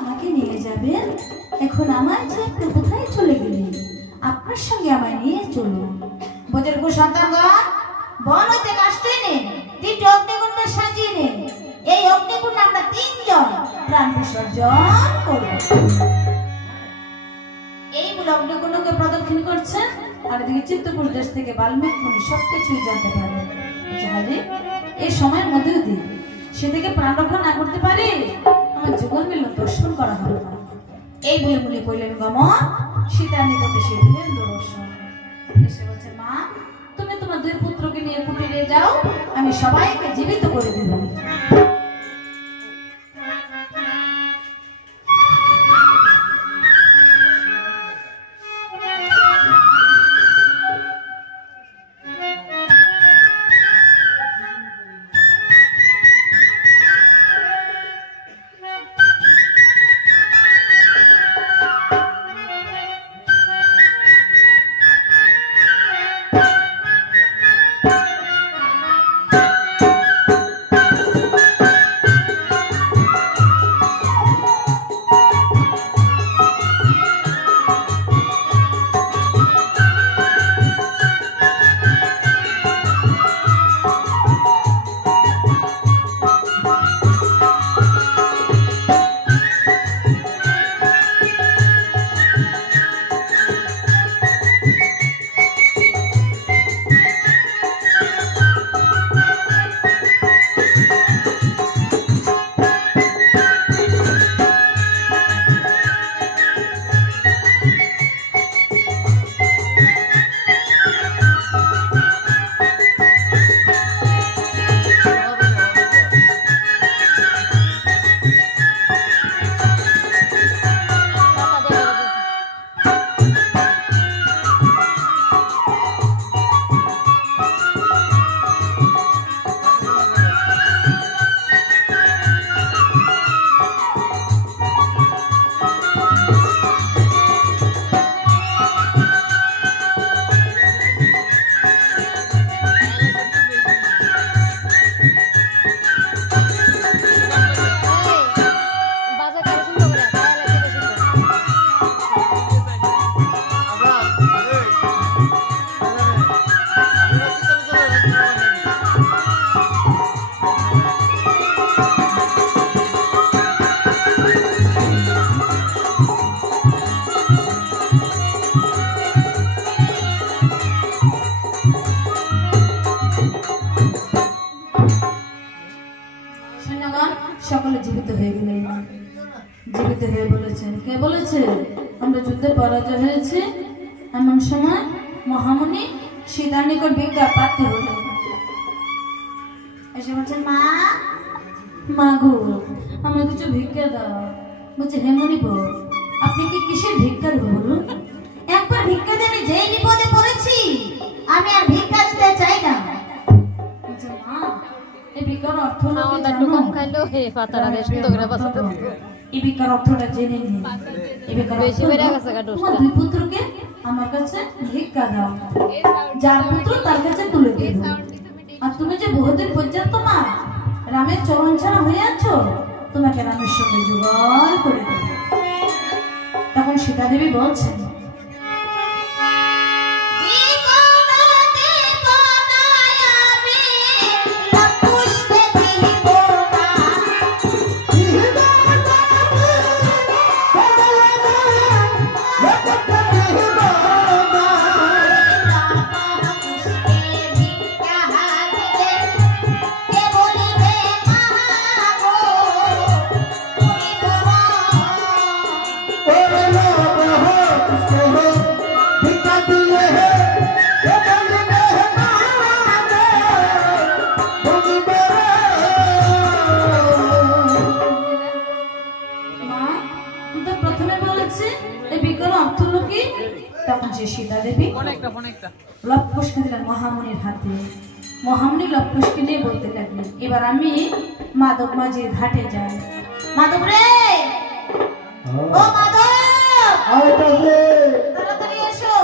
আমাকে নিয়ে যাবেন? এখন আমার ছেলে কোথায় চলে গেলেন? আপনার সঙ্গে আমায় নিয়ে চলুন। বুজুর্গ সন্তানগণ, বন হইতে কাষ্ঠই নেন, তিনটি অগ্নিকুণ্ড সাজিয়ে নেন। এই অগ্নিকুণ্ডে আমরা তিনজন প্রাণ বিসর্জন করব। এই বলে অগ্নিকুণ্ডকে প্রদক্ষিণ করছেন। আর এদিকে চিত্তপুর দেশ থেকে বাল্মীক মুনি সবকিছুই জানতে পারেন। জাহাজে এই সময়ের মধ্যে যদি সে থেকে প্রাণ রক্ষা না করতে পারে, আমার যুগল মিলন দর্শন করা হবে না। এই বলে বলে কইলেন, গমন সীতার নিকটে সে দিলেন দর্শন। এসে বলছে, মা তুমি তোমার দুই পুত্রকে নিয়ে কুটিরে যাও, আমি সবাইকে জীবিত করে দেব। সকলে জীবিত হয়ে গেলেন। জীবিত হয়ে বলেছেন, কে বলেছে আমরা যুদ্ধে পরাজয় হয়েছে? এমন সময় মহামুনি সীতার নিকট ভিক্ষা প্রার্থী হলেন। এসে বলছেন, মা মা গো আমার কিছু ভিক্ষা দাও। বলছে, হে মুনিব আপনি কি কিসের ভিক্ষা দেবো বলুন? একবার ভিক্ষা দিয়ে আমি যেই বিপদে পড়েছি, আমি আর ভিক্ষা দিতে চাই না। বলছে, মা এই ভিক্ষার অর্থ এই ভিক্ষার অর্থটা জেনে নিন। এই ভিক্ষার তোমার দুই পুত্রকে আমার কাছে ভিক্ষা দাও, যার পুত্র তার কাছে তুলে দেব। আর তুমি যে বহুদিন পর্যন্ত মা রামের চরণ ছাড়া হয়ে আছো, তোমাকে রামের সঙ্গে জোগাড় করে দেব। তখন সীতা দেবী বলছেন, তখন সে সীতা দেবী লবকুশকে দিলেন মহামুনির হাতে। মহামুনি লবকুশকে নিয়ে বলতে লাগলেন, এবার আমি মাধব মাঝির ঘাটে যাই। মাধব রে, ও মাধব তাড়াতাড়ি এসো।